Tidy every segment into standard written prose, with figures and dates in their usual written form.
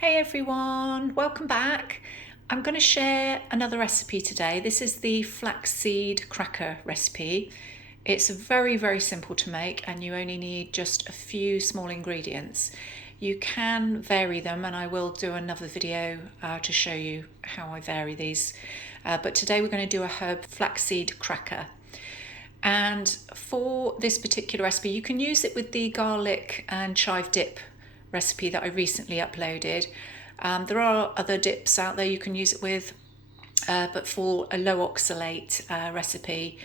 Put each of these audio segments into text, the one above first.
Hey everyone, welcome back. I'm going to share another recipe today. This is the flaxseed cracker recipe. It's very simple to make and you only need just a few small ingredients. You can vary them and I will do another video to show you how I vary these. But today we're going to do a herb flaxseed cracker. And for this particular recipe, you can use it with the garlic and chive dip recipe that I recently uploaded. There are other dips out there you can use it with, but for a low oxalate recipe,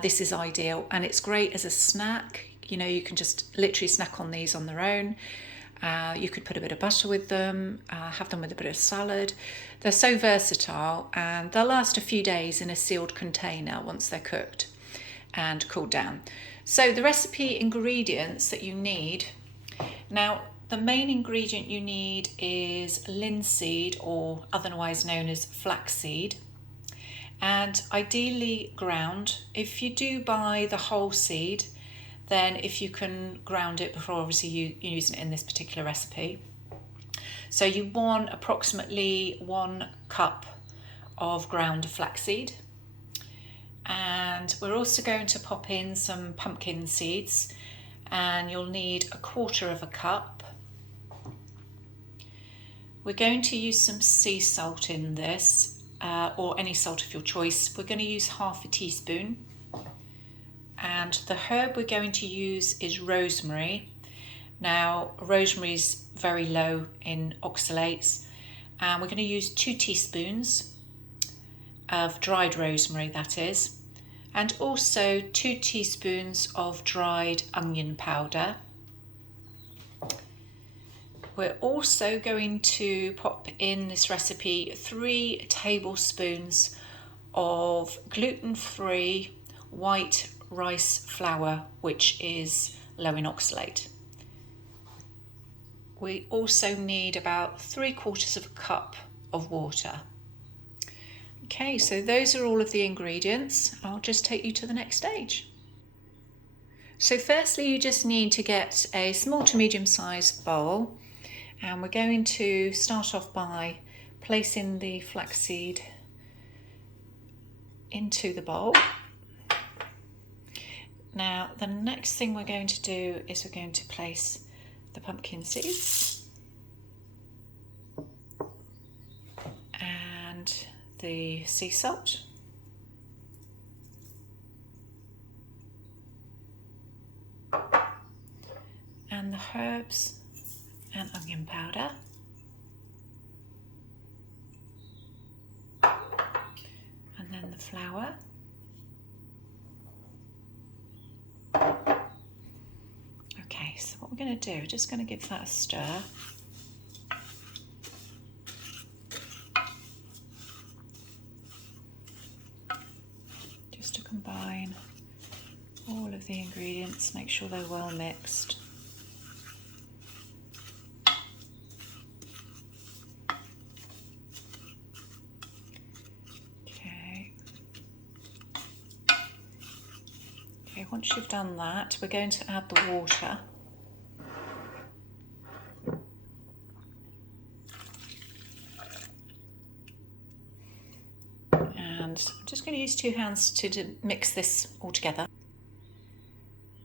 this is ideal and it's great as a snack. You know, you can just literally snack on these on their own. You could put a bit of butter with them, have them with a bit of salad. They're so versatile and they'll last a few days in a sealed container once they're cooked and cooled down. So the recipe ingredients that you need. Now, the main ingredient you need is linseed, or otherwise known as flaxseed, and ideally ground. If you do buy the whole seed, then if you can ground it before obviously you're using it in this particular recipe. So you want approximately 1 cup of ground flaxseed, and we're also going to pop in some pumpkin seeds, and you'll need 1/4 cup. We're going to use some sea salt in this, or any salt of your choice. We're going to use 1/2 teaspoon. And the herb we're going to use is rosemary. Now, rosemary is very low in oxalates, and we're going to use 2 teaspoons of dried rosemary, that is, and also 2 teaspoons of dried onion powder. We're also going to pop in this recipe 3 tablespoons of gluten-free white rice flour, which is low in oxalate. We also need about 3/4 cup of water. Okay, so those are all of the ingredients. I'll just take you to the next stage. So firstly, you just need to get a small to medium-sized bowl, and we're going to start off by placing the flaxseed into the bowl. Now, the next thing we're going to do is we're going to place the pumpkin seeds and the sea salt, and the herbs and onion powder, and then the flour. Okay, so what we're going to do, we're just going to give that a stir. Just to combine all of the ingredients, make sure they're well mixed. Okay, once you've done that, we're going to add the water. And I'm just going to use 2 hands to mix this all together.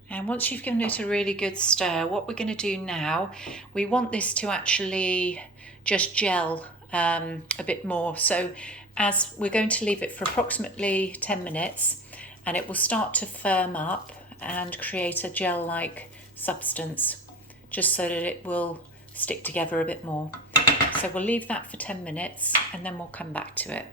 And once you've given it a really good stir, what we're going to do now, we want this to actually just gel a bit more. So as we're going to leave it for approximately 10 minutes, and it will start to firm up and create a gel-like substance, just so that it will stick together a bit more. So we'll leave that for 10 minutes and then we'll come back to it.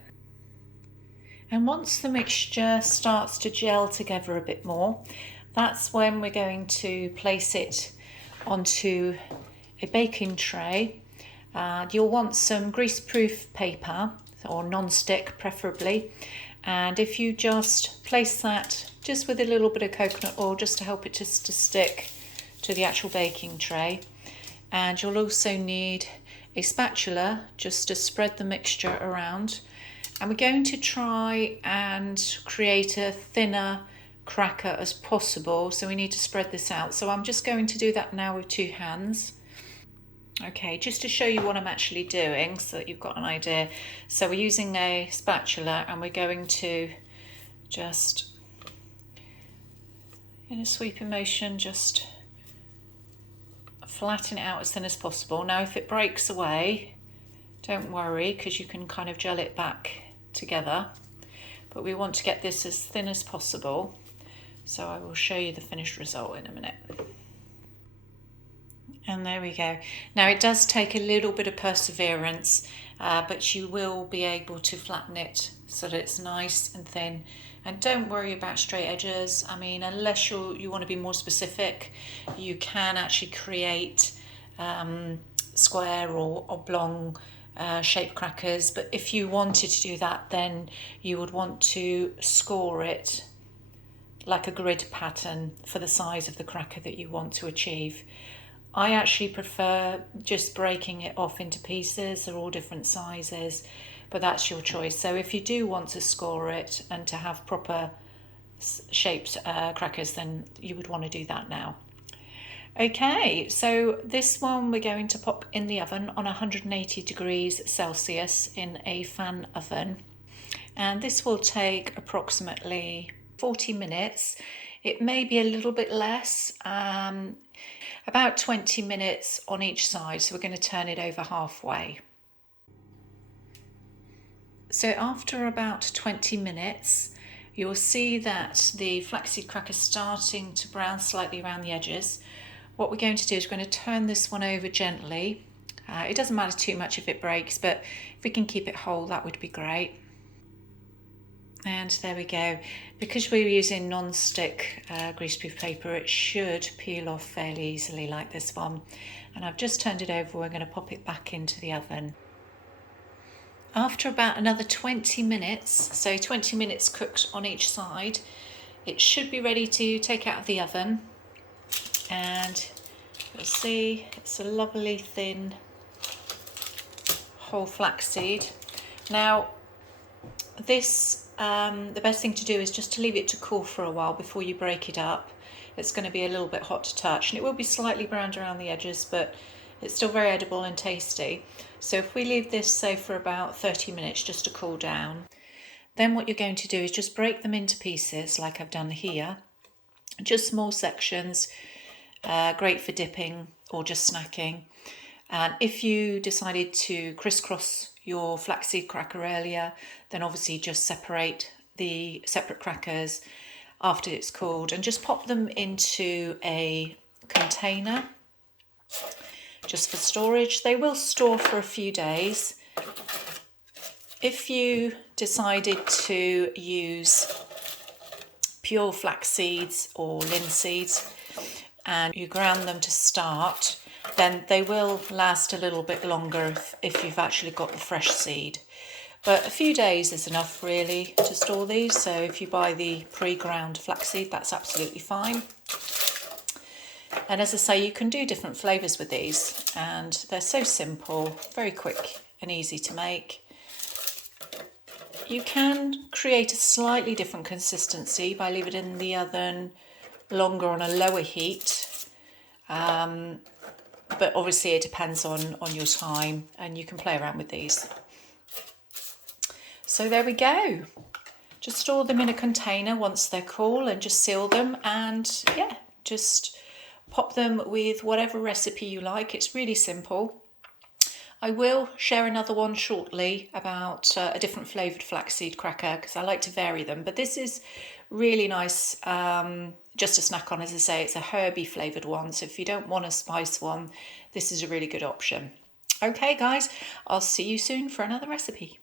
And once the mixture starts to gel together a bit more, that's when we're going to place it onto a baking tray. You'll want some greaseproof paper, or non-stick preferably. And if you just place that just with a little bit of coconut oil, just to help it just to stick to the actual baking tray. And you'll also need a spatula just to spread the mixture around. And we're going to try and create a thinner cracker as possible, so we need to spread this out. So I'm just going to do that now with 2 hands. Okay, just to show you what I'm actually doing so that you've got an idea. So we're using a spatula and we're going to just, in a sweeping motion, just flatten it out as thin as possible. Now if it breaks away, don't worry, because you can kind of gel it back together. But we want to get this as thin as possible. So I will show you the finished result in a minute. And there we go. Now it does take a little bit of perseverance, but you will be able to flatten it so that it's nice and thin. And don't worry about straight edges. I mean, unless you want to be more specific, you can actually create square or oblong shaped crackers. But if you wanted to do that, then you would want to score it like a grid pattern for the size of the cracker that you want to achieve. I actually prefer just breaking it off into pieces. They're all different sizes, but that's your choice. So if you do want to score it and to have proper shaped crackers, then you would want to do that now. Okay, so this one we're going to pop in the oven on 180 degrees Celsius in a fan oven. And this will take approximately 40 minutes. It may be a little bit less, about 20 minutes on each side. So we're going to turn it over halfway. So after about 20 minutes, you'll see that the flaxseed cracker is starting to brown slightly around the edges. What we're going to do is we're going to turn this one over gently. It doesn't matter too much if it breaks, but if we can keep it whole, that would be great. And there we go. Because we're using non-stick greaseproof paper, it should peel off fairly easily like this one. And I've just turned it over. We're going to pop it back into the oven. After about another 20 minutes, so 20 minutes cooked on each side, it should be ready to take out of the oven. And you'll see it's a lovely thin whole flaxseed. Now this, the best thing to do is just to leave it to cool for a while before you break it up. It's going to be a little bit hot to touch, and it will be slightly browned around the edges, but it's still very edible and tasty. So if we leave this, say, for about 30 minutes just to cool down, then what you're going to do is just break them into pieces like I've done here. Just small sections, great for dipping or just snacking. And if you decided to crisscross your flaxseed cracker earlier, then obviously just separate the separate crackers after it's cooled and just pop them into a container just for storage. They will store for a few days. If you decided to use pure flax seeds or linseeds and you ground them to start, then they will last a little bit longer if you've actually got the fresh seed. But a few days is enough really to store these. So if you buy the pre-ground flaxseed, that's absolutely fine. And as I say, you can do different flavours with these, and they're so simple, very quick and easy to make. You can create a slightly different consistency by leaving it in the oven longer on a lower heat. But obviously it depends on your time, and you can play around with these. So there we go. Just store them in a container once they're cool and just seal them, and yeah, just pop them with whatever recipe you like. It's really simple. I will share another one shortly about a different flavoured flaxseed cracker because I like to vary them. But this is really nice just to snack on. As I say, it's a herby flavoured one. So if you don't want a spice one, this is a really good option. Okay, guys, I'll see you soon for another recipe.